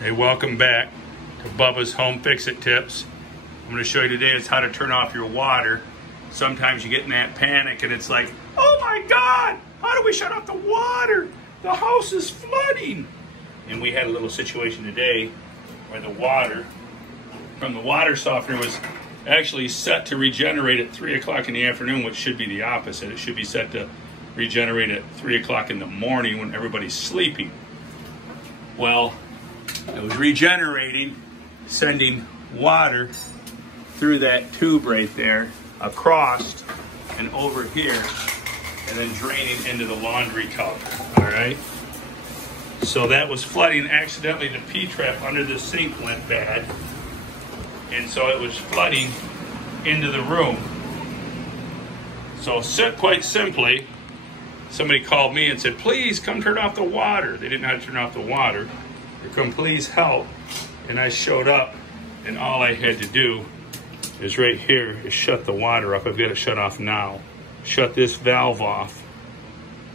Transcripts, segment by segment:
Hey, welcome back to Bubba's Home Fix-It Tips. I'm going to show you today is how to turn off your water. Sometimes you get in that panic and it's like, oh my God, how do we shut off the water? The house is flooding. And we had a little situation today where the water from the water softener was actually set to regenerate at 3 o'clock in the afternoon, which should be the opposite. It should be set to regenerate at 3 o'clock in the morning when everybody's sleeping. Well, it was regenerating, sending water through that tube right there, across and over here, and then draining into the laundry tub, all right? So that was flooding. Accidentally, the P-trap under the sink went bad, and so it was flooding into the room. So quite simply, somebody called me and said, please come turn off the water. They didn't know how to turn off the water. They come, please help. And I showed up, and all I had to do is right here is shut the water off. I've got it shut off now. Shut this valve off,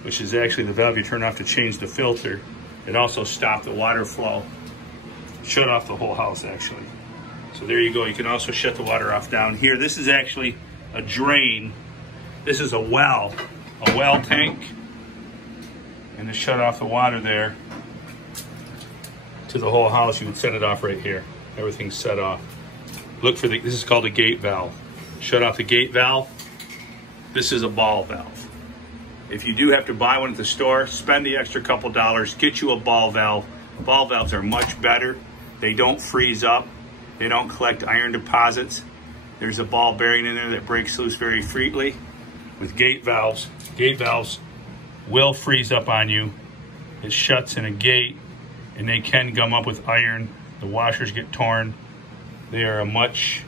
which is actually the valve you turn off to change the filter. It also stopped the water flow. Shut off the whole house, actually. So there you go. You can also shut the water off down here. This is actually a drain. This is a well tank. And to shut off the water there to the whole house, you would set it off right here. Everything's set off. Look for this is called a gate valve. Shut off the gate valve. This is a ball valve. If you do have to buy one at the store, spend the extra couple dollars, get you a ball valve. Ball valves are much better. They don't freeze up. They don't collect iron deposits. There's a ball bearing in there that breaks loose very freely. With gate valves will freeze up on you. It shuts in a gate, and they can gum up with iron. The washers get torn. They are a much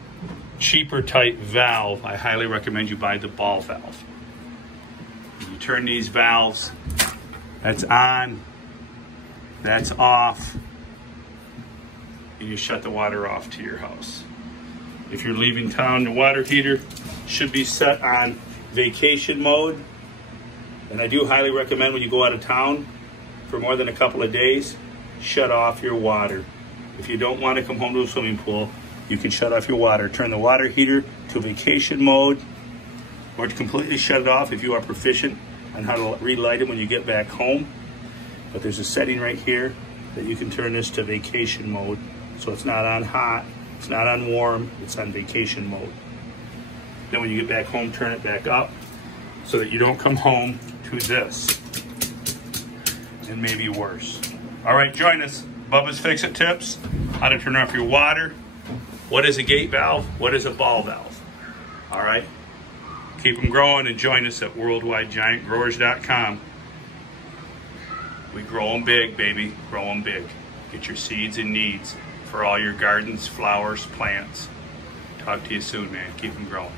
cheaper type valve. I highly recommend you buy the ball valve. You turn these valves, that's on, that's off, and you shut the water off to your house. If you're leaving town, the water heater should be set on vacation mode. And I do highly recommend when you go out of town for more than a couple of days, shut off your water. If you don't want to come home to a swimming pool, you can shut off your water. Turn the water heater to vacation mode, or to completely shut it off if you are proficient on how to relight it when you get back home. But there's a setting right here that you can turn this to vacation mode. So it's not on hot, it's not on warm, it's on vacation mode. Then when you get back home, turn it back up so that you don't come home to this and maybe worse. All right, join us. Bubba's Fix-It Tips, how to turn off your water. What is a gate valve? What is a ball valve? All right, keep them growing and join us at worldwidegiantgrowers.com. We grow them big, baby, grow them big. Get your seeds and needs for all your gardens, flowers, plants. Talk to you soon, man. Keep them growing.